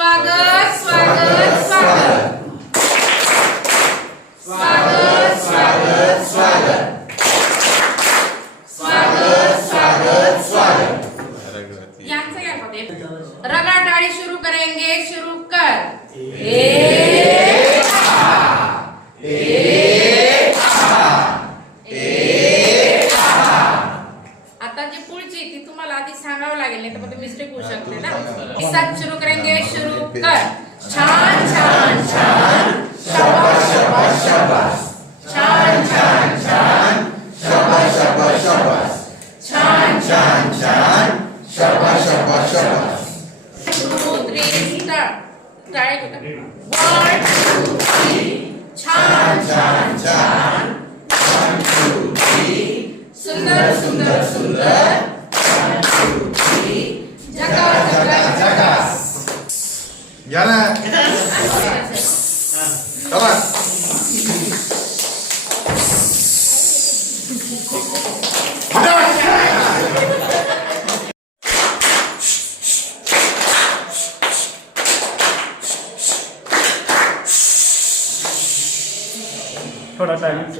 स्वागत स्वागत स्वागत. स्वागत स्वागत स्वागत. स्वागत स्वागत स्वागत यांचं काय होते? रगाटाळी शुरू करेंगे शुरू कर. आता जी पुढची ती तुम्हाला आधी सांगावं लागेल नाही तर मग मिस्टेक होऊ शकते ना. शुरू करेंगे कर छान छान छान. शाबाश शाबाश शाबाश छान छान छान. शाबाश शाबाश शाबाश छान छान छान. शाबाश शाबाश शाबाश टू थ्री स्टार्ट टाळे कुठं वन टू थ्री. छान छान छान. सुंदर सुंदर सुंदर. 原来。嗯老板。嗯好的好的好的好的好的好的好的好的好的好的